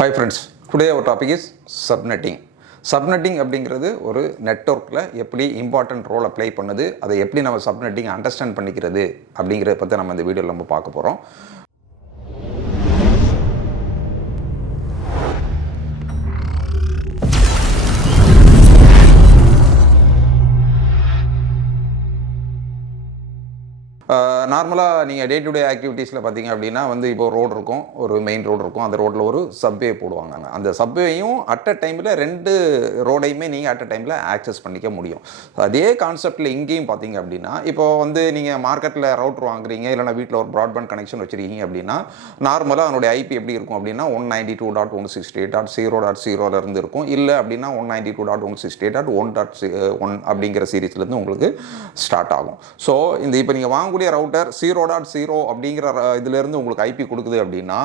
Hi friends, today our topic is subnetting. Subnetting அப்படிங்கிறது ஒரு நெட்வொர்க்கில் எப்படி இம்பார்ட்டன்ட் ரோலை ப்ளே பண்ணுது, அதை எப்படி நம்ம சப்நெட்டிங் அண்டர்ஸ்டாண்ட் பண்ணிக்கிறது அப்படிங்கிறத பற்றி நம்ம இந்த வீடியோவில் நம்ம பார்க்க போகிறோம். நார்மலாக நீங்கள் டே டு டே ஆக்டிவிட்டீஸில் பார்த்தீங்க அப்படின்னா இப்போ ரோடு இருக்கும், ஒரு மெயின் ரோடு இருக்கும், அந்த ரோட்டில் ஒரு சப்வே போடுவாங்க. அந்த சப்வேயும் அட் அ டைமில் ரெண்டு ரோடையுமே நீங்கள் அட் அ டைமில் ஆக்சஸ் பண்ணிக்க முடியும். அதே கான்செப்டில் இங்கேயும் பார்த்தீங்க அப்படின்னா நீங்கள் மார்க்கெட்டில் ரவுட்டர் வாங்குறீங்க, இல்லைனா வீட்டில் ஒரு ப்ராட்பேண்ட் கனெக்ஷன் வச்சுருக்கீங்க அப்படின்னா நார்மலாக அதனுடைய ஐபி எப்படி இருக்கும் அப்படின்னா 192.168.0.0 இருக்கும். இல்லை அப்படின்னா 192.168.1.1 அப்படிங்கிற சீரீஸ்லேருந்து உங்களுக்கு ஸ்டார்ட் ஆகும். ஸோ இப்போ நீங்கள் வாங்கக்கூடிய ரவுட்டர் 0.0 அப்படிங்கிற இதிலிருந்து உங்களுக்கு ஐபி கொடுக்குது அப்படின்னா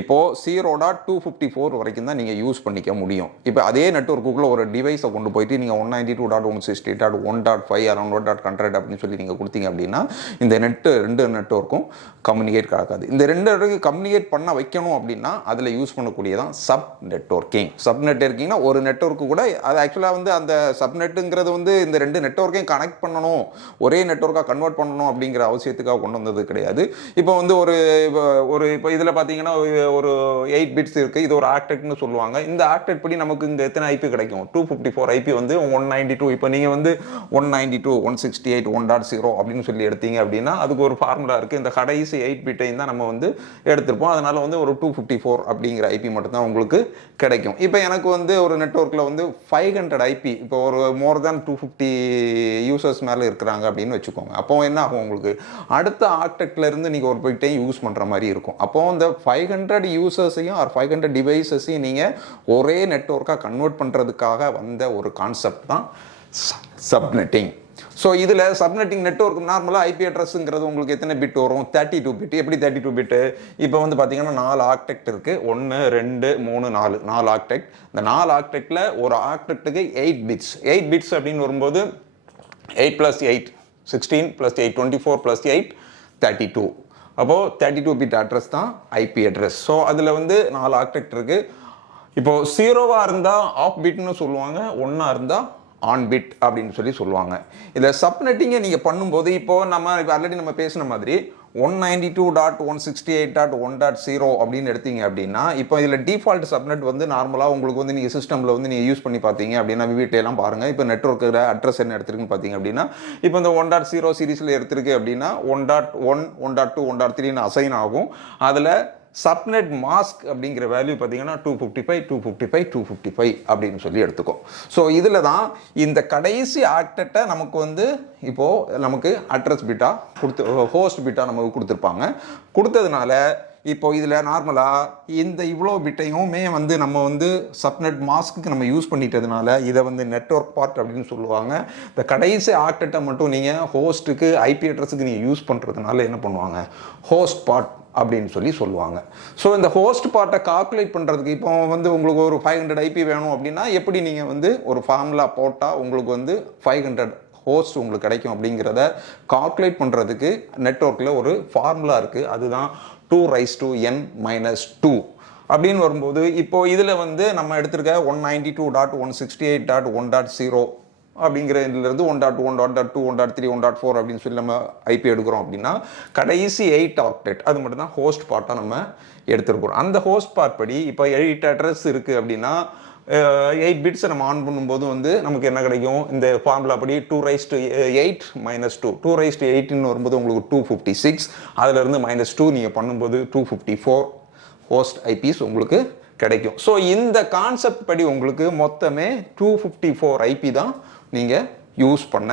இப்போது 0.254 வரைக்கும் தான் நீங்கள் யூஸ் பண்ணிக்க முடியும். இப்போ அதே நெட்வொர்க்குள்ளே ஒரு டிவைஸை கொண்டு போயிட்டு நீங்கள் 192.168.1.5 அரௌண்ட் 1.100 அப்படின்னு சொல்லி நீங்கள் கொடுத்தீங்க அப்படின்னா இந்த ரெண்டு நெட்வொர்க்கும் கம்யூனிகேட் ஆகாது. இந்த ரெண்டு கம்யூனிகேட் பண்ண வைக்கணும் அப்படின்னா அதில் யூஸ் பண்ணக்கூடியதான் சப் நெட்வொர்க்கிங். சப் நெட்வொர்க்கிங்னா ஒரு நெட்வொர்க்கு கூட அது ஆக்சுவலாக அந்த சப்நெட்டுங்கிறது இந்த ரெண்டு நெட்வொர்க்கையும் கனெக்ட் பண்ணணும், ஒரே நெட்வொர்க்காக கன்வெர்ட் பண்ணணும் அப்படிங்கிற அவசியத்துக்காக கொண்டு வந்தது கிடையாது. இப்போ இப்போ இதில் பார்த்தீங்கன்னா ஒரு 8 பிட்ஸ் இருக்குது, இது ஒரு ஆக்டெக்ட்னு சொல்லுவாங்க. இந்த ஆக்டெக்ட் படி நமக்கு இங்கே எத்தனை ஐபி கிடைக்கும்? 254 ஐபி 192. இப்போ நீங்கள் 192.168.1.0 அப்படின்னு சொல்லி எடுத்தீங்க அப்படின்னா அதுக்கு ஒரு ஃபார்முலா இருக்குது. இந்த கடைசி 8 பிட்டையும் தான் நம்ம எடுத்திருப்போம். அதனால் ஒரு 254 அப்படிங்கிற ஐபி மட்டும்தான் உங்களுக்கு கிடைக்கும். இப்போ எனக்கு ஒரு நெட்வொர்க்கில் 500 ஐபி, இப்போ ஒரு மோர் தேன் 250 யூசர்ஸ் மேலே இருக்கிறாங்க அப்படின்னு வச்சுக்கோங்க. அப்போ என்ன ஆகும், உங்களுக்கு அடுத்த ஆக்டெக்ட்ல இருந்து நீங்கள் ஒரு பிட்டையும் யூஸ் பண்ணுற மாதிரி இருக்கும். அப்போ இந்த 500 யூசர்ஸையும் ஆர் 500 டிவைசஸையும் நீங்கள் ஒரே நெட்வொர்க்காக கன்வெர்ட் பண்ணுறதுக்காக வந்த ஒரு கான்செப்ட் தான் சப்நெட்டிங். ஸோ இதில் சப்நெட்டிங் நெட்வொர்க் நார்மலாக ஐபி அட்ரஸுங்கிறது உங்களுக்கு எத்தனை பிட் வரும்? 32 பிட். எப்படி 32 பிட்டு? இப்போ பார்த்தீங்கன்னா 4 ஆக்டெக்ட் இருக்குது. 1 2 3 4 ஆக்டெக்ட். இந்த 4 ஆக்டெக்டில் ஒரு ஆக்டெக்ட்டுக்கு 8 பிட்ஸ். 8 பிட்ஸ் அப்படின்னு வரும்போது 8 + 8 16 + 8 24 + 8 32. அப்போது 32 பிட் அட்ரஸ் தான் ஐபி அட்ரஸ். ஸோ அதில் 4 ஆக்டெக்ட் இருக்குது. இப்போது 0வாக இருந்தால் ஆஃப் பிட்னு சொல்லுவாங்க, 1ஆக இருந்தால் ஆன் பிட் அப்படின்னு சொல்லுவாங்க. இதில் சப்நெட்டிங்கை நீங்கள் பண்ணும்போது நம்ம ஆல்ரெடி நம்ம பேசின மாதிரி 192.168.1.0 அப்படின்னு எடுத்தீங்க அப்படின்னா இப்போ இதில் டிஃபால்ட் சப்நெட் நார்மலாக உங்களுக்கு நீங்கள் சிஸ்டமில் நீங்கள் யூஸ் பண்ணி பார்த்தீங்க அப்படின்னா வீட்டையெல்லாம் பாருங்கள். இப்போ நெட்வொர்க்கில் அட்ரஸ் என்ன எடுத்துருக்குன்னு பார்த்தீங்க அப்படின்னா இப்போ இந்த 1.0 சீரீஸில் எடுத்திருக்கு அப்படின்னா 1.1 1.2 1.3ன்னு அசைன் ஆகும். அதில் சப்நெட் மாஸ்க் அப்படிங்கிற வேல்யூ பார்த்தீங்கன்னா 255 அப்படின்னு சொல்லி எடுத்துக்கும். ஸோ இதில் தான் இந்த கடைசி ஆக்டெக்டை நமக்கு நமக்கு அட்ரஸ் பிட்டா ஹோஸ்ட் பிட்டா நமக்கு கொடுத்துருப்பாங்க. கொடுத்ததுனால இப்போ இதில் நார்மலாக இந்த இவ்வளோ பிட்டையுமே நம்ம சப்நெட் மாஸ்க்கு நம்ம யூஸ் பண்ணிட்டதுனால இதை நெட்வொர்க் பார்ட் அப்படின்னு சொல்லுவாங்க. இந்த கடைசி ஆக்டெக்டை மட்டும் நீங்கள் ஹோஸ்ட்டுக்கு ஐபி அட்ரஸுக்கு நீங்கள் யூஸ் பண்ணுறதுனால என்ன பண்ணுவாங்க, ஹோஸ்ட் பார்ட் அப்படின்னு சொல்லுவாங்க. ஸோ இந்த ஹோஸ்ட் பார்ட்டை கால்குலேட் பண்ணுறதுக்கு இப்போ உங்களுக்கு ஒரு 500 ஐபி வேணும் அப்படின்னா எப்படி நீங்கள் ஒரு ஃபார்முலா போட்டால் உங்களுக்கு 500 ஹோஸ்ட் உங்களுக்கு கிடைக்கும் அப்படிங்கிறத கால்குலேட் பண்ணுறதுக்கு நெட்வொர்க்கில் ஒரு ஃபார்முலா இருக்குது. அதுதான் 2⁻n-2 அப்படின்னு வரும்போது இப்போ இதில் நம்ம எடுத்திருக்க 192.168.1.0 அப்படிங்கிற இதிலிருந்து 1.1 1.2 1.3 1.4 அப்படின்னு சொல்லி நம்ம ஐபி எடுக்கிறோம் அப்படின்னா கடைசி 8 ஆக்டெக்ட் அது மட்டும் தான் ஹோஸ்ட் பார்ட்டாக நம்ம எடுத்துருக்கிறோம். அந்த ஹோஸ்ட் பார்ட் படி இப்போ 8 அட்ரஸ் இருக்குது அப்படின்னா 8 பிட்ஸை நம்ம ஆன் பண்ணும்போது நமக்கு என்ன கிடைக்கும், இந்த ஃபார்முலா படி 2⁻8-2 2⁻8ன்னு வரும்போது உங்களுக்கு 256, அதிலிருந்து -2 நீங்கள் பண்ணும்போது 254 ஹோஸ்ட் ஐபிஸ் உங்களுக்கு கிடைக்கும். ஸோ இந்த கான்செப்ட் படி உங்களுக்கு மொத்தமே 254 ஐபி தான் நீங்கள் யூஸ் பண்ண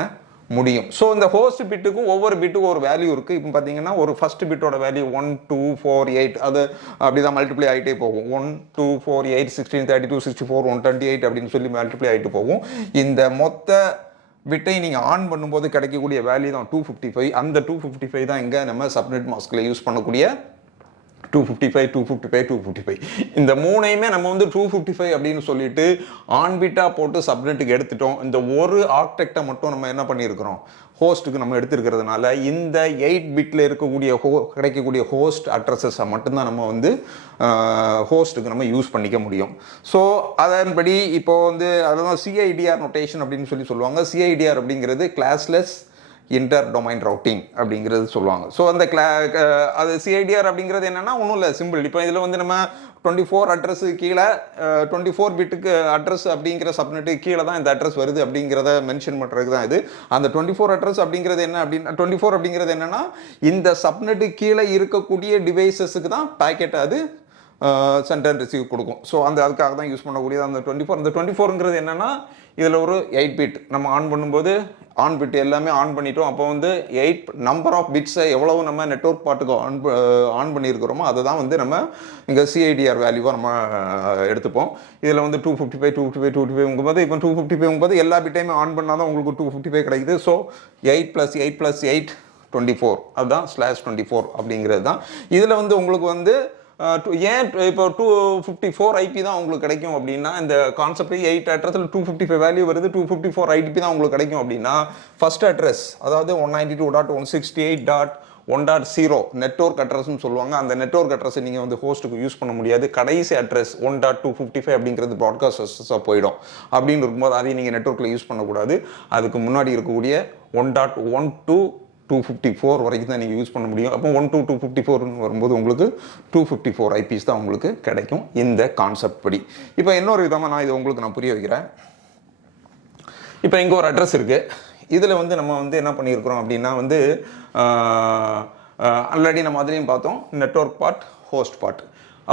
முடியும். ஸோ இந்த ஹோஸ்ட் பிட்டுக்கும் ஒவ்வொரு பிட்டுக்கும் ஒரு வேல்யூ இருக்குது. இப்போ பார்த்தீங்கன்னா ஒரு ஃபர்ஸ்ட் பிட்டோட வேல்யூ 1 2 4 8 அது அப்படி தான் மல்டிப்ளை ஆகிட்டே போகும். 1 2 4 8 16 32 64 128 அப்படின்னு சொல்லி மல்டிப்ளை ஆகிட்டு போகும். இந்த மொத்த பிட்டை நீங்கள் ஆன் பண்ணும்போது கிடைக்கக்கூடிய வேல்யூ தான் 255. அந்த 255 தான் இங்கே நம்ம சப்நெட் மாஸ்கில் யூஸ் பண்ணக்கூடிய 255 இந்த மூணையுமே நம்ம வந்து 255 அப்படின்னு சொல்லிட்டு ஆன்பிட்டா போட்டு சப்நெட்டுக்கு எடுத்துட்டோம். இந்த ஒரு ஆர்க்டெக்டை மட்டும் நம்ம என்ன பண்ணியிருக்கிறோம், ஹோஸ்ட்டுக்கு நம்ம எடுத்துருக்கிறதுனால இந்த 8 பிட்ல இருக்கக்கூடிய கிடைக்கக்கூடிய ஹோஸ்ட் அட்ரஸஸை மட்டும்தான் நம்ம வந்து ஹோஸ்ட்டுக்கு நம்ம யூஸ் பண்ணிக்க முடியும். ஸோ அதன்படி இப்போ வந்து அதெல்லாம் சிஐடிஆர் நோட்டேஷன் அப்படின்னு சொல்லுவாங்க. சிஐடிஆர் அப்படிங்கிறது கிளாஸ்லெஸ் இன்டர் டொமைன் ரவுட்டிங் அப்படிங்கிறது சொல்லுவாங்க. ஸோ அந்த அது சிஐடிஆர் அப்படிங்கிறது என்னன்னா ஒன்றும் இல்லை, சிம்பிள். இப்போ இதில் வந்து நம்ம 24 அட்ரஸு கீழே 24 பிட்டுக்கு அட்ரஸ் அப்படிங்கிற சப்நெட்டுக்கு கீழே தான் இந்த அட்ரஸ் வருது அப்படிங்கிறத மென்ஷன் பண்ணுறதுக்கு தான் இது. அந்த 24 அட்ரஸ் அப்படிங்கிறது என்ன அப்படின்னா 24 அப்படிங்கிறது என்னன்னா இந்த சப்நெட்டுக்கு கீழே இருக்கக்கூடிய டிவைசஸுக்கு தான் பேக்கெட் அது சென்ட் அண்ட் ரிசீவ் கொடுக்கும். ஸோ அதுக்காக தான் யூஸ் பண்ணக்கூடியது அந்த 24. அந்த 24ங்கிறது என்னன்னா இதில் ஒரு 8 பிட் நம்ம ஆன் பண்ணும்போது ஆன் பிட் எல்லாமே ஆன் பண்ணிட்டோம். அப்போ வந்து 8 நம்பர் ஆஃப் பிட்ஸை எவ்வளவு நம்ம நெட்வொர்க் பாட்டுக்கு ஆன் பண்ணியிருக்கிறோமோ அதை தான் வந்து நம்ம இங்கே சிஐடிஆர் வேல்யூவாக நம்ம எடுத்துப்போம். இதில் வந்து 255 இப்போ 255 எல்லா பிட்டையுமே ஆன் பண்ணால் தான் உங்களுக்கு 255 கிடைக்குது. ஸோ 8 + 8 + 8 24 அதுதான் /24 அப்படிங்கிறது தான். இதில் வந்து உங்களுக்கு வந்து ஏன் இப்போ 254 ஐபி தான் உங்களுக்கு கிடைக்கும் அப்படின்னா, இந்த கான்செப்ட் 8 அட்ரஸில் 255 வேல்யூ வருது, 254 ஐபி தான் உங்களுக்கு கிடைக்கும் அப்படின்னா, ஃபர்ஸ்ட் அட்ரஸ் அதாவது 192.168.1.0 நெட்வொர்க் அட்ரஸ்ன்னு சொல்லுவாங்க. அந்த நெட்வொர்க் அட்ரஸை நீங்கள் வந்து ஹோஸ்ட்டுக்கு யூஸ் பண்ண முடியாது. கடைசி அட்ரஸ் 1.255 அப்படிங்கிறது ப்ராட்காஸ்ட் அட்ரஸாக போயிடும். அப்படின்னு இருக்கும்போது அதையும் நீங்கள் நெட்வொர்க்கில் யூஸ் பண்ணக்கூடாது. அதுக்கு முன்னாடி இருக்கக்கூடிய 1.1.254 வரைக்கும் தான் நீங்கள் யூஸ் பண்ண முடியும். அப்போ 1 to 254 வரும்போது உங்களுக்கு 254 ஐபிஸ் தான் உங்களுக்கு கிடைக்கும் இந்த கான்செப்ட் படி. இப்போ இன்னொரு விதமாக நான் இதை உங்களுக்கு நான் புரிய வைக்கிறேன். இப்போ இங்கே ஒரு அட்ரஸ் இருக்குது. இதில் வந்து நம்ம வந்து என்ன பண்ணியிருக்கிறோம் அப்படின்னா வந்து ஆல்ரெடி நம்ம அதுலேயும் பார்த்தோம், நெட்வொர்க் பார்ட், ஹோஸ்ட் பார்ட்.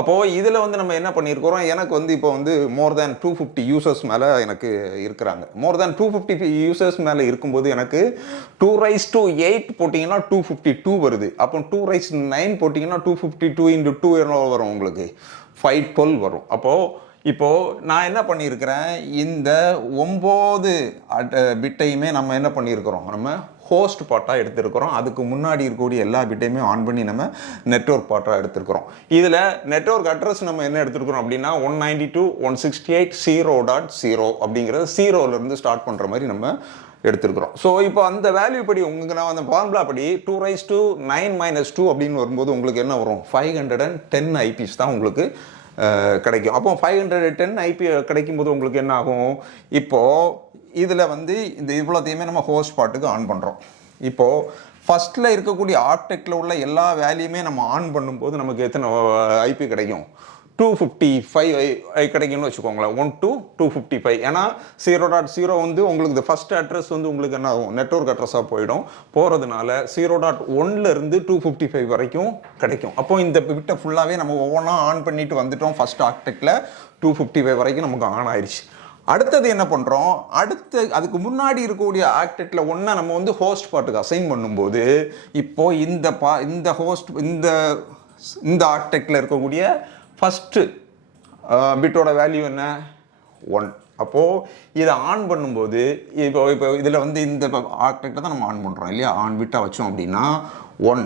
அப்போது இதில் வந்து நம்ம என்ன பண்ணியிருக்கிறோம், எனக்கு வந்து இப்போ வந்து மோர் தேன் 250 யூசர்ஸ் மேலே எனக்கு இருக்கிறாங்க. மோர் தேன் 250 யூசர்ஸ் மேலே இருக்கும்போது எனக்கு 2⁻8 போட்டிங்கன்னா 252 வருது. அப்போ 2⁻9 போட்டிங்கன்னா 252 × 2 எவ்வளோ வரும் உங்களுக்கு, 512 வரும். இப்போது நான் என்ன பண்ணியிருக்கிறேன், இந்த 9 பிட்டையுமே நம்ம என்ன பண்ணியிருக்கிறோம், நம்ம ஹோஸ்ட் பார்ட்டாக எடுத்துருக்கிறோம். அதுக்கு முன்னாடி இருக்கக்கூடிய எல்லா பிட்டையுமே ஆன் பண்ணி நம்ம நெட்வொர்க் பார்ட்டாக எடுத்துருக்கிறோம். இதில் நெட்வொர்க் அட்ரஸ் நம்ம என்ன எடுத்துருக்கிறோம் அப்படின்னா 192.168.0.0 அப்படிங்கிறது 0லேருந்து ஸ்டார்ட் பண்ணுற மாதிரி நம்ம எடுத்துருக்கிறோம். ஸோ இப்போ அந்த வேல்யூ படி உங்களுக்கு நான் அந்த ஃபார்முலா படி 2⁻9 - 2 அப்படின்னு வரும்போது உங்களுக்கு என்ன வரும், 510 ஐபிஸ் தான் உங்களுக்கு கிடைக்கும். அப்போ 510 ஐபி கிடைக்கும் போது உங்களுக்கு என்ன ஆகும், இப்போது இதில் வந்து இந்த இவ்வளோத்தையுமே நம்ம ஹோஸ்ட் பார்ட்டுக்கு ஆன் பண்ணுறோம். இப்போது ஃபஸ்ட்டில் இருக்கக்கூடிய ஆர்க்டெக்டில் உள்ள எல்லா வேல்யூமே நம்ம ஆன் பண்ணும்போது நமக்கு எத்தனை ஐபி கிடைக்கும், 255 கிடைக்கும்னு வச்சுக்கோங்களேன். 1 to 255. ஏன்னா 0.0 வந்து உங்களுக்கு இந்த ஃபஸ்ட் அட்ரஸ் வந்து உங்களுக்கு என்ன ஆகும், நெட்வொர்க் அட்ரஸாக போகிறதுனால 0.1லேருந்து 255 வரைக்கும் கிடைக்கும். அப்போ இந்த பிட்டை ஃபுல்லாகவே நம்ம ஒவ்வொன்றா ஆன் பண்ணிட்டு வந்துட்டோம். ஃபஸ்ட் ஆர்க்டெக்டில் 255 வரைக்கும் நமக்கு ஆன் ஆயிடுச்சு. அடுத்தது என்ன பண்ணுறோம், அதுக்கு முன்னாடி இருக்கக்கூடிய ஆர்க்டெக்டில் ஒன்றை நம்ம வந்து ஹோஸ்ட் பார்ட்டுக்கு அசைன் பண்ணும்போது இப்போது இந்த ஹோஸ்ட் இந்த ஆர்க்டெக்டில் இருக்கக்கூடிய ஃபஸ்ட்டு பிட்டோட வேல்யூ என்ன, 1. அப்போது இதை ஆன் பண்ணும்போது இப்போ இதில் வந்து இந்த ஆர்க்டெக்டை தான் நம்ம ஆன் பண்ணுறோம் இல்லையா, ஆன் பிட்டாக வச்சோம் அப்படின்னா 1.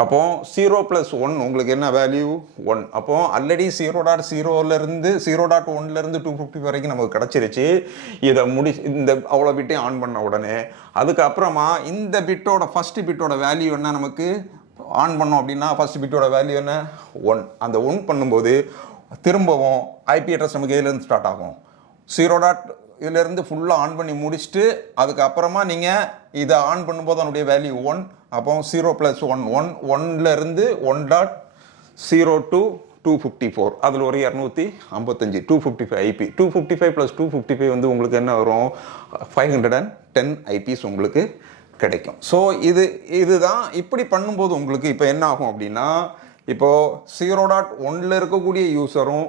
அப்போது 0 + 1 உங்களுக்கு என்ன வேல்யூ, 1. அப்போது ஆல்ரெடி 0.0லேருந்து 0.1லேருந்து 250 வரைக்கும் நமக்கு கிடச்சிருச்சு. இதை இந்த அவ்வளோ பிட்டையும் ஆன் பண்ண உடனே அதுக்கப்புறமா இந்த பிட்டோட ஃபஸ்ட்டு பிட்டோட வேல்யூ என்ன, நமக்கு ஆன் பண்ணோம் அப்படின்னா ஃபஸ்ட் பிட்டோட வேல்யூ என்ன, 1. அந்த 1 பண்ணும்போது திரும்பவும் ஐபி அட்ரஸ் நமக்கு இதிலேருந்து ஸ்டார்ட் ஆகும். 0. இதிலேருந்து ஃபுல்லாக ஆன் பண்ணி முடிச்சுட்டு அதுக்கப்புறமா நீங்கள் இதை ஆன் பண்ணும்போது அதனுடைய வேல்யூ 1. அப்போ 0 + 1 1லேருந்து 1.0 to 254 அதில் ஒரு 255 255 ஐபி 255 + 255 வந்து உங்களுக்கு என்ன வரும், 510 ஐபிஸ் உங்களுக்கு கிடைக்கும். ஸோ இதுதான் இப்படி பண்ணும்போது உங்களுக்கு இப்போ என்ன ஆகும் அப்படின்னா, இப்போது 0.1ல் இருக்கக்கூடிய யூஸரும்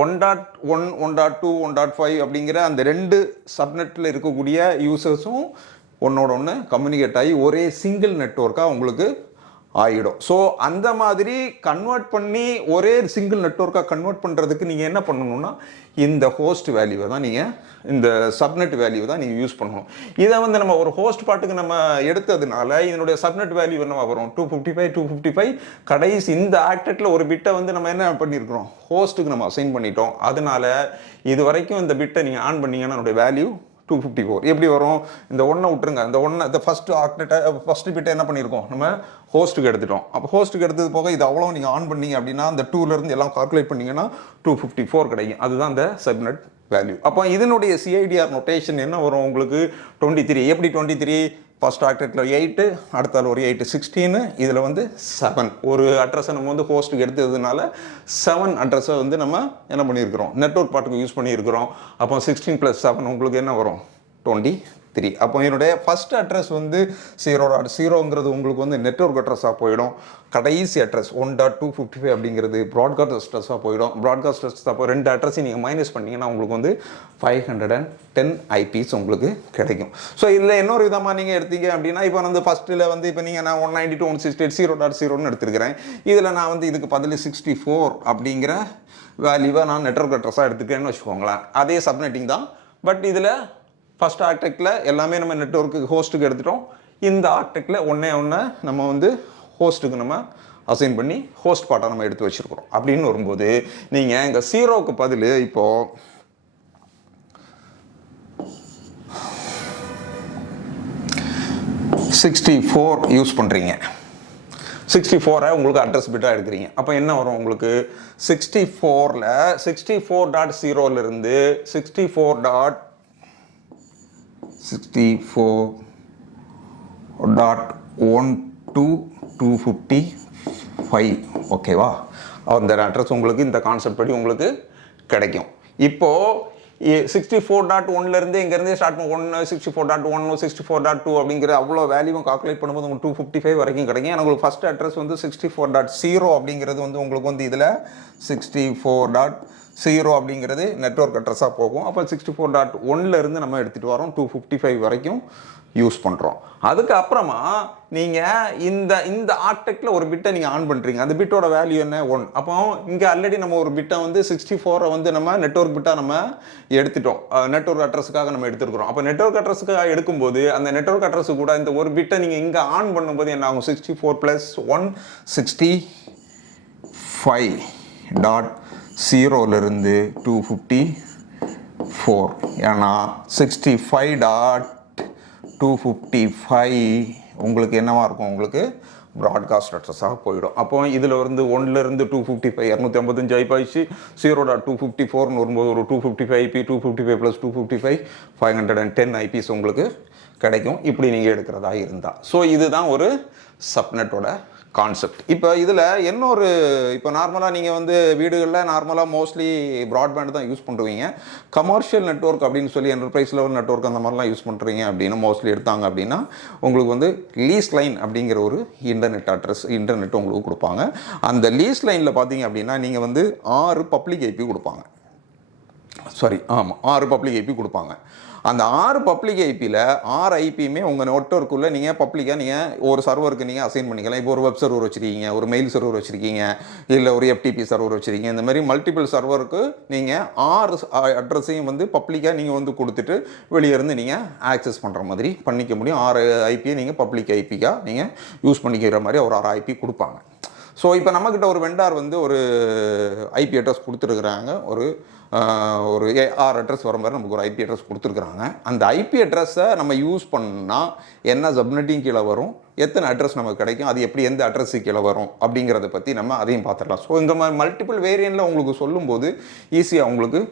1.1 1.2 1.5 அப்படிங்கிற அந்த 2 சப்நெட்டில் இருக்கக்கூடிய யூசர்ஸும் ஒன்னோட ஒன்று கம்யூனிகேட் ஆகி ஒரே சிங்கிள் நெட்வொர்க்காக உங்களுக்கு ஆகிடும். ஸோ அந்த மாதிரி கன்வெர்ட் பண்ணி ஒரே சிங்கிள் நெட்வொர்க்காக கன்வெர்ட் பண்ணுறதுக்கு நீங்கள் என்ன பண்ணணும்னா இந்த ஹோஸ்ட் வேல்யூவை தான் நீங்கள் இந்த சப்நெட் வேல்யூ தான் நீங்கள் யூஸ் பண்ணணும். இதை வந்து நம்ம ஒரு ஹோஸ்ட் பாட்டுக்கு நம்ம எடுத்ததுனால இதனுடைய சப்நெட் வேல்யூ என்ன வரும் 255 கடைசி இந்த ஆக்டெட்டில் ஒரு பிட்டை வந்து நம்ம என்ன பண்ணியிருக்கிறோம் ஹோஸ்ட்டுக்கு நம்ம அசைன் பண்ணிட்டோம். அதனால இது வரைக்கும் இந்த பிட்டை நீங்கள் ஆன் பண்ணீங்கன்னா அதனுடைய வேல்யூ 254. எப்படி வரும் இந்த ஒன்றை விட்டுருங்க, இந்த ஃபர்ஸ்ட் பிட்டை என்ன பண்ணியிருக்கோம் நம்ம ஹோஸ்ட்டுக்கு எடுத்துட்டோம். அப்போ ஹோஸ்ட்டுக்கு எடுத்தது போக இது அவ்வளோ நீங்கள் ஆன் பண்ணீங்க அப்படின்னா அந்த 2லேருந்து எல்லாம் கால்குலேட் பண்ணிங்கன்னா 254 கிடைக்கும். அதுதான் அந்த சப்நெட் வேல்யூ. அப்போ இதனுடைய சிஐடிஆர் நோட்டேஷன் என்ன வரும் உங்களுக்கு 23. எப்படி 23 ஃபர்ஸ்ட் ஆக்டெட்டில் 8 அடுத்தால் ஒரு 8 16 இதில் வந்து 7 ஒரு அட்ரஸை நம்ம வந்து ஹோஸ்ட்டுக்கு எடுத்ததுனால 7 அட்ரஸை வந்து நம்ம என்ன பண்ணியிருக்கிறோம் நெட்வொர்க் பாட்டுக்கு யூஸ் பண்ணியிருக்கிறோம். அப்போ 16 + 7 உங்களுக்கு என்ன வரும் 23. அப்போ என்னுடைய ஃபர்ஸ்ட் அட்ரஸ் வந்து 0.0ங்கிறது உங்களுக்கு வந்து நெட்வொர்க் அட்ரஸாக போயிடும். கடைசி அட்ரஸ் 1.255 அப்படிங்கிறது ப்ராட்காஸ்ட் அட்ரஸாக போயிடும். ப்ராட்காஸ்ட் அட்ரஸ் அப்போ 2 அட்ரஸையும் நீங்கள் மைனஸ் பண்ணிங்கன்னா உங்களுக்கு வந்து 510 ஐபிஸ் உங்களுக்கு கிடைக்கும். ஸோ இதில் இன்னொரு விதமாக நீங்கள் எடுத்தீங்க அப்படின்னா இப்போ வந்து ஃபஸ்ட்டில் வந்து இப்போ நீங்கள் நான் 192.168.0.0ன்னு எடுத்துருக்கிறேன். இதில் நான் வந்து இதுக்கு பதில் 64 அப்படிங்கிற வேல்யூவை நான் நெட்வொர்க் அட்ரஸாக எடுத்துக்கிறேன்னு வச்சுக்கோங்களேன். அதே சப்நெட்டிங் தான். பட் இதில் ஃபர்ஸ்ட் ஆர்டெக்டில் எல்லாமே நம்ம நெட்வொர்க்கு ஹோஸ்ட்டுக்கு எடுத்துட்டோம். இந்த ஆர்டெக்டில் ஒன்றே நம்ம வந்து ஹோஸ்ட்டுக்கு நம்ம அசைன் பண்ணி ஹோஸ்ட் பாட்டை நம்ம எடுத்து வச்சுருக்கிறோம். அப்படின்னு வரும்போது நீங்கள் இங்கே 0க்கு பதில் இப்போது 64 யூஸ் பண்ணுறீங்க. 64 உங்களுக்கு அட்ரஸ் பிட்டாக எடுக்கிறீங்க. அப்போ என்ன வரும் உங்களுக்கு 64ல் 64.0லேருந்து 64.12255 ஓகேவா? அந்த அட்ரஸ் உங்களுக்கு இந்த கான்செப்ட் படி உங்களுக்கு கிடைக்கும். இப்போது 64.1லேருந்து இங்கேருந்தே ஸ்டார்ட் பண்ண 64.1 64.2 அப்படிங்கிற அவ்வளோ வேல்யூவும் கால்குலேட் பண்ணும்போது உங்களுக்கு 255 வரைக்கும் கிடைக்கும். ஏன்னா உங்களுக்கு ஃபஸ்ட் அட்ரஸ் வந்து 64.0 அப்படிங்கிறது வந்து உங்களுக்கு வந்து இதில் 64.0 அப்படிங்கிறது நெட்வொர்க் அட்ரஸாக போகும். அப்போ 64.1லேருந்து நம்ம எடுத்துகிட்டு வரோம் 255 வரைக்கும் யூஸ் பண்ணுறோம். அதுக்கப்புறமா நீங்கள் இந்த ஆர்டெக்டில் ஒரு பிட்டை நீங்கள் ஆன் பண்ணுறீங்க. அந்த பிட்டோட வேல்யூ என்ன 1. அப்போ இங்கே ஆல்ரெடி நம்ம ஒரு பிட்டை வந்து 64 வந்து நம்ம நெட்வொர்க் பிட்டாக நம்ம எடுத்துட்டோம். நெட்வொர்க் அட்ரஸுக்காக நம்ம எடுத்துருக்கிறோம். அப்போ நெட்வொர்க் அட்ரஸுக்காக எடுக்கும்போது அந்த நெட்வொர்க் அட்ரஸு கூட இந்த ஒரு பிட்டை நீங்கள் இங்கே ஆன் பண்ணும்போது என்ன ஆகும் 64 + 1 65.0லேருந்து 254. ஏன்னா 65.255 உங்களுக்கு என்னவாக இருக்கும் உங்களுக்கு ப்ராட்காஸ்ட் அட்ரஸாக போயிடும். அப்போ இதில் வந்து 1லேருந்து 255 255 ஐபாயிச்சு. 0.254ன்னு வரும்போது ஒரு 255 ஐபி 255 + 255 510 ஐபிஸ் உங்களுக்கு கிடைக்கும். இப்படி நீங்கள் எடுக்கிறதா இருந்தால். ஸோ இதுதான் ஒரு சப்நெட்டோட கான்செப்ட். இப்போ இதில் இன்னொரு இப்போ நார்மலாக நீங்கள் வந்து வீடுகளில் நார்மலாக மோஸ்ட்லி ப்ராட்பேண்ட் தான் யூஸ் பண்ணுவீங்க. கமர்ஷியல் நெட்வொர்க் அப்படின்னு சொல்லி என்டர்பிரைஸ் லெவல் நெட்வொர்க் அந்த மாதிரிலாம் யூஸ் பண்ணுறீங்க அப்படின்னு மோஸ்ட்லி எடுத்தாங்க அப்படின்னா உங்களுக்கு வந்து லீஸ் லைன் அப்படிங்கிற ஒரு இன்டர்நெட் உங்களுக்கு கொடுப்பாங்க. அந்த லீஸ் லைனில் பார்த்தீங்க அப்படின்னா நீங்கள் வந்து 6 பப்ளிக் ஐபி கொடுப்பாங்க. 6 பப்ளிக் ஐபி கொடுப்பாங்க. அந்த 6 பப்ளிக் ஐபியில் 6 ஐபியுமே உங்கள் நெட்வொர்க்குள்ளே நீங்கள் பப்ளிக்காக நீங்கள் ஒரு சர்வருக்கு நீங்கள் அசைன் பண்ணிக்கலாம். இப்போ ஒரு வெப் சர்வர் வச்சுருக்கீங்க, ஒரு மெயில் சர்வர் வச்சுருக்கீங்க, இல்லை ஒரு FTP சர்வர் வச்சுருக்கீங்க. இந்த மாதிரி மல்டிபிள் சர்வருக்கு நீங்கள் 6 அட்ரஸையும் வந்து பப்ளிக்காக நீங்கள் வந்து கொடுத்துட்டு வெளியே இருந்து நீங்கள் ஆக்சஸ் பண்ணுற மாதிரி பண்ணிக்க முடியும். 6 ஐபியை நீங்கள் பப்ளிக் ஐபிக்காக நீங்கள் யூஸ் பண்ணிக்கிற மாதிரி ஒரு 6 ஐபி கொடுப்பாங்க. ஸோ இப்போ நம்மக்கிட்ட ஒரு வெண்டார் வந்து ஒரு ஐபி அட்ரஸ் கொடுத்துருக்குறாங்க. ஒரு 6 அட்ரஸ் வர மாதிரி நமக்கு ஒரு ஐபி அட்ரஸ் கொடுத்துருக்குறாங்க. அந்த ஐபி அட்ரஸை நம்ம யூஸ் பண்ணால் என்ன சப்நெட்டிங் கீழே வரும், எத்தனை அட்ரஸ் நமக்கு கிடைக்கும், அது எப்படி எந்த அட்ரஸுக்கு கீழே வரும் அப்படிங்கிறத பற்றி நம்ம அதையும் பார்த்துடலாம். ஸோ இந்த மாதிரி மல்டிபிள் வேரியண்ட்டில் உங்களுக்கு சொல்லும்போது ஈஸியாக உங்களுக்கு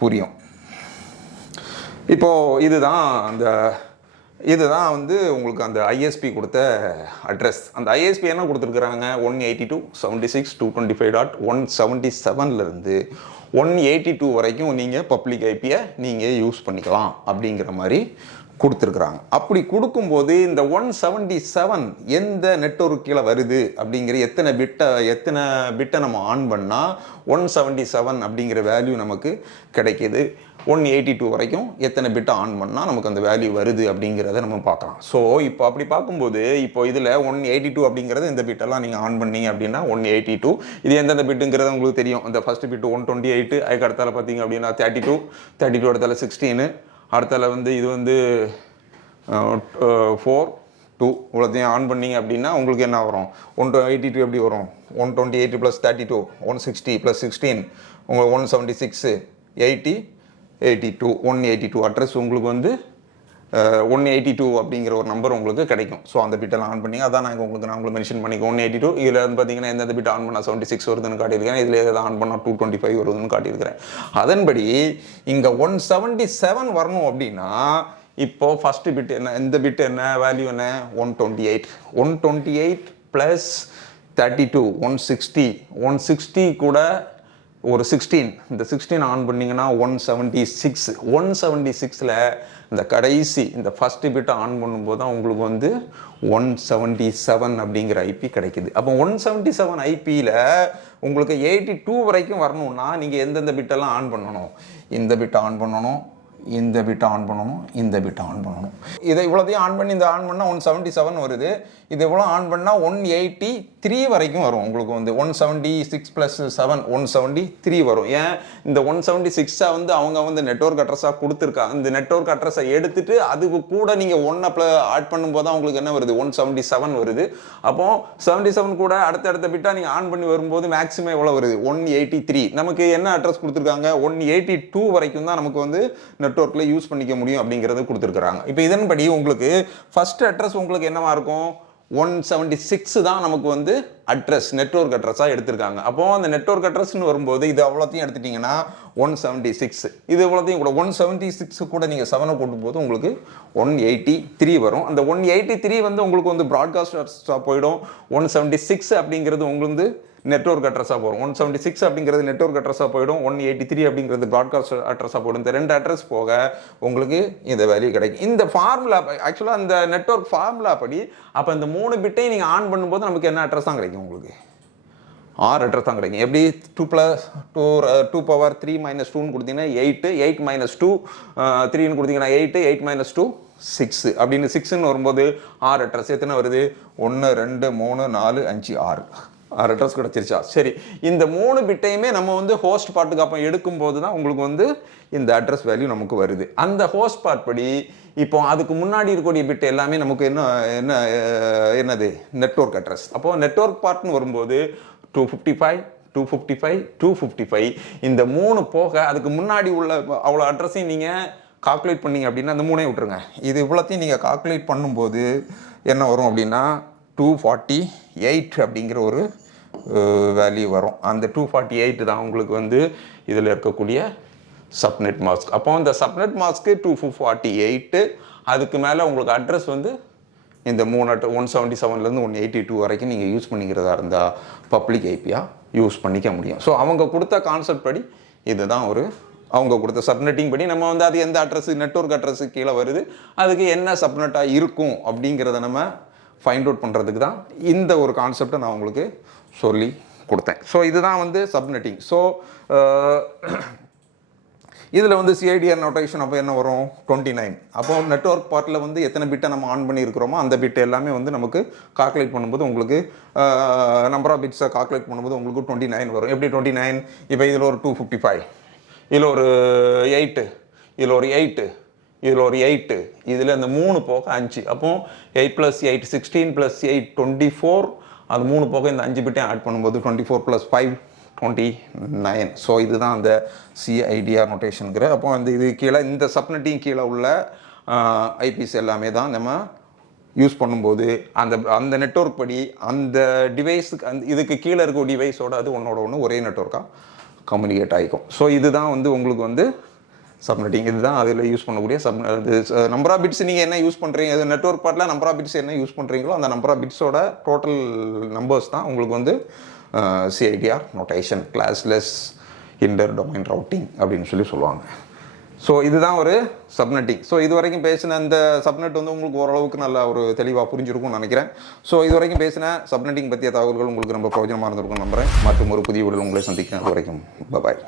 புரியும். இப்போது இதுதான் வந்து உங்களுக்கு அந்த ஐஎஸ்பி கொடுத்த அட்ரஸ். அந்த ஐஎஸ்பி என்ன கொடுத்துருக்குறாங்க 182.168.177லேருந்து 182 வரைக்கும் நீங்கள் பப்ளிக் ஐபியை நீங்கள் யூஸ் பண்ணிக்கலாம் அப்படிங்கிற மாதிரி கொடுத்துருக்குறாங்க. அப்படி கொடுக்கும்போது இந்த 177 எந்த நெட்வொர்க் கீழே வருது அப்படிங்கிற எத்தனை பிட்டை நம்ம ஆன் பண்ணால் 177 அப்படிங்கிற வேல்யூ நமக்கு கிடைக்கிது. 182 வரைக்கும் எத்தனை பிட்டை ஆன் பண்ணால் நமக்கு அந்த வேல்யூ வருது அப்படிங்கிறத நம்ம பார்க்கலாம். ஸோ இப்போ அப்படி பார்க்கும்போது இப்போ இதில் 182 அப்படிங்கிறது இந்த பிட்டெல்லாம் நீங்கள் ஆன் பண்ணீங்க அப்படின்னா 182 இது எந்தெந்த பிட்டுங்கிறது உங்களுக்கு தெரியும். இந்த ஃபஸ்ட்டு பிட்டு 128, அதுக்கு அடுத்தால பார்த்தீங்க அப்படின்னா 32 அடுத்தால 16, அடுத்தால வந்து இது வந்து 4 2 இவ்வளோத்தையும் ஆன் பண்ணிங்க அப்படின்னா உங்களுக்கு என்ன வரும் 182 எப்படி வரும் 128 + 32 160 + 16 உங்களுக்கு 176 80 82 182 அட்ரஸ் உங்களுக்கு வந்து 182 அப்படிங்கிற ஒரு நம்பர் உங்களுக்கு கிடைக்கும். ஸோ அந்த பிட்டெல்லாம் ஆன் பண்ணி அதான் நான் உங்களுக்கு மென்ஷன் பண்ணிக்கோ 182 இதில் வந்து பார்த்தீங்கன்னா எந்த பிட் ஆன் பண்ணால் 76 வருதுன்னு காட்டியிருக்கேன். இதில் எதாவது ஆன் பண்ணால் 225 வருதுன்னு காட்டியிருக்கிறேன். அதன்படி இங்கே 177 வரணும் அப்படின்னா இப்போ ஃபஸ்ட்டு பிட் என்ன இந்த பிட் என்ன வேல்யூ என்ன 128 ப்ளஸ் 32 160 கூட ஒரு 16 இந்த 16 ஆன் பண்ணிங்கன்னா 176ல் இந்த கடைசி இந்த ஃபஸ்ட்டு பிட்டை ஆன் பண்ணும்போது தான் உங்களுக்கு வந்து 177 அப்படிங்கிற ஐபி கிடைக்குது. அப்போ 177 ஐபியில் உங்களுக்கு 82 வரைக்கும் வரணும்னா நீங்கள் எந்தெந்த பிட்டெல்லாம் ஆன் பண்ணணும் இந்த பிட்டை ஆன் பண்ணணும் இந்த பிட்டை ஆன் பண்ணணும் இந்த பிட்டை ஆன் பண்ணணும். இதை இவ்வளோதையும் ஆன் பண்ணி இந்த ஆன் பண்ணால் 177 வருது. இது இவ்வளோ ஆன் பண்ணால் 183 வரைக்கும் வரும். உங்களுக்கு வந்து 176 + 7 173 வரும். ஏன் இந்த 176 வந்து அவங்க வந்து நெட்வொர்க் அட்ரஸாக கொடுத்துருக்காங்க. இந்த நெட்வொர்க் அட்ரஸை எடுத்துட்டு அதுக்கு கூட நீங்கள் 1 ஆட் பண்ணும்போது தான் உங்களுக்கு என்ன வருது 177 வருது. அப்போ 77 கூட அடுத்த பிட்டா நீங்கள் ஆன் பண்ணி வரும்போது மேக்ஸிமம் எவ்வளோ வருது 183. நமக்கு என்ன அட்ரஸ் கொடுத்துருக்காங்க 182 வரைக்கும் தான் நமக்கு வந்து நெட்வொர்க்கில் யூஸ் பண்ணிக்க முடியும் அப்படிங்கிறது கொடுத்துருக்குறாங்க. இப்போ இதன்படி உங்களுக்கு ஃபர்ஸ்ட் அட்ரஸ் உங்களுக்கு என்னவா இருக்கும் 176 தான் நமக்கு வந்து அட்ரஸ் நெட்வொர்க் அட்ரஸாக எடுத்திருக்காங்க. அப்போது அந்த நெட்வொர்க் அட்ரஸ்ன்னு வரும்போது இது அவ்வளோத்தையும் எடுத்துட்டிங்கன்னா 176 இது இவ்வளோத்தையும் கூட 176 கூட நீங்கள் 7 கூட்டும் போது உங்களுக்கு 183 வரும். அந்த 183 வந்து உங்களுக்கு வந்து ப்ராட்காஸ்ட் அட்ரஸாக போயிடும். 176 அப்படிங்கிறது உங்களுக்கு வந்து நெட்வொர்க் அட்ரஸாக போகும். 176 அப்படிங்கிறது நெட்வொர்க் அட்ரஸாக போயிடும். 183 அப்படிங்கிறது ப்ராட்காஸ்ட் அட்ரஸாக போயிடும். இந்த 2 அட்ரஸ் போக உங்களுக்கு இந்த வேல்யூ கிடைக்கும். இந்த ஃபார்முலா ஆக்சுவலாக அந்த நெட்வொர்க் ஃபார்முலா படி அப்போ இந்த 3 பிட்டையும் நீங்கள் ஆன் பண்ணும்போது நமக்கு என்ன அட்ரஸ் தான் கிடைக்கும் உங்களுக்கு 6 அட்ரஸ் தான் கிடைக்கும். எப்படி 2 + 3 - 2ன்னு கொடுத்தீங்கன்னா 8 8 - 2 3ன்னு கொடுத்தீங்கன்னா 8 8 - 2 6 அப்படின்னு 6ன்னு வரும்போது 6 அட்ரஸ் எத்தனை வருது 1 2 3 4 5 6 அட்ரஸ் கிடச்சிருச்சா. சரி இந்த 3 பிட்டையுமே நம்ம வந்து ஹோஸ்ட் பார்ட்டுக்கு அப்போ எடுக்கும்போது தான் உங்களுக்கு வந்து இந்த அட்ரஸ் வேல்யூ நமக்கு வருது. அந்த ஹோஸ்ட் பார்ட் படி இப்போ அதுக்கு முன்னாடி இருக்கக்கூடிய பிட் எல்லாமே நமக்கு என்னது நெட்வொர்க் அட்ரஸ். அப்போது நெட்வொர்க் பார்ட்னு வரும்போது 255 255 255 இந்த 3 போக அதுக்கு முன்னாடி உள்ள அவ்வளோ அட்ரஸையும் நீங்கள் கால்குலேட் பண்ணிங்க அப்படின்னா அந்த 3ஐயும் விட்டுருங்க. இது இவ்வளோத்தையும் நீங்கள் கால்குலேட் பண்ணும்போது என்ன வரும் அப்படின்னா 248 அப்படிங்கிற ஒரு வேல்யூ வரும். அந்த 248 தான் உங்களுக்கு வந்து இதில் இருக்கக்கூடிய சப்நெட் மாஸ்க். அப்போ இந்த சப்நெட் மாஸ்க்கு 248 அதுக்கு மேலே உங்களுக்கு அட்ரஸ் வந்து இந்த 177லேருந்து 182 வரைக்கும் நீங்கள் யூஸ் பண்ணிக்கிறதா இருந்தால் பப்ளிக் ஐபியாக யூஸ் பண்ணிக்க முடியும். ஸோ அவங்க கொடுத்த கான்செப்ட் படி இதுதான் அவங்க கொடுத்த சப்நெட்டிங் படி நம்ம வந்து அது எந்த அட்ரஸ் நெட்வொர்க் அட்ரஸுக்கு கீழே வருது அதுக்கு என்ன சப்நெட்டாக இருக்கும் அப்படிங்கிறத நம்ம ஃபைண்ட் அவுட் பண்ணுறதுக்கு தான் இந்த ஒரு கான்செப்டை நான் உங்களுக்கு சொல்லி கொடுத்தேன். ஸோ இதுதான் வந்து சப்நெட்டிங். ஸோ இதில் வந்து சிஐடிஆர் நோட்டேஷன் அப்போ என்ன வரும் 29. அப்போ நெட்வொர்க் பார்ட்டில் வந்து எத்தனை பிட்டை நம்ம ஆன் பண்ணியிருக்கிறோமோ அந்த பிட்டு எல்லாமே வந்து நமக்கு கால்குலேட் பண்ணும்போது உங்களுக்கு நம்பர் ஆஃப் பிட்ஸை கால்குலேட் பண்ணும்போது உங்களுக்கு 29 வரும். எப்படி 29 இப்போ இதில் ஒரு 255 இதில் ஒரு 8 இதில் ஒரு 8 இதில் ஒரு 8 இதில் இந்த 3 போக 5 அப்போ 8 + 8 16 + 8 24 அது 3 போக இந்த 5 பிட்டையும் ஆட் பண்ணும்போது 24 + 5 29. ஸோ இதுதான் அந்த சிஐடிஆர் நோட்டேஷனுங்கிற. அப்போ அந்த இது கீழே இந்த சப்நெட்டிங் கீழே உள்ள ஐபிஸ் எல்லாமே தான் நம்ம யூஸ் பண்ணும்போது அந்த நெட்வொர்க் படி அந்த டிவைஸுக்கு இதுக்கு கீழே இருக்க டிவைஸோட அது ஒன்று ஒரே நெட்வொர்க்காக கம்யூனிகேட் ஆகிக்கும். ஸோ இதுதான் வந்து உங்களுக்கு வந்து சப்நெட்டிங். இதுதான் அதில் யூஸ் பண்ணக்கூடிய நம்பர் ஆஃப் பிட்ஸ் நீங்கள் என்ன யூஸ் பண்ணுறீங்க அது நெட்வொர்க் பார்ட்டில் நம்பர் ஆஃப் பிட்ஸ் என்ன யூஸ் பண்ணுறீங்களோ அந்த நம்பர் ஆஃப் பிட்ஸோட டோட்டல் நம்பர்ஸ் தான் உங்களுக்கு வந்து CIDR notation classless inter domain routing அப்படின்னு சொல்லுவாங்க. ஸோ இதுதான் ஒரு சப்நெட்டிங். ஸோ இது வரைக்கும் பேசின அந்த சப்நெட் வந்து உங்களுக்கு ஓரளவுக்கு நல்ல ஒரு தெளிவாக புரிஞ்சிருக்கும்னு நினைக்கிறேன். ஸோ இது வரைக்கும் பேசின சப்நெட்டிங் பற்றிய தகவல்கள் உங்களுக்கு ரொம்ப பிரயோஜனமாக இருந்திருக்கும் நம்புறேன். மற்றும் ஒரு புதிய வீடியோவில் உங்களை சந்திக்கிறேன். அது வரைக்கும் பாய்.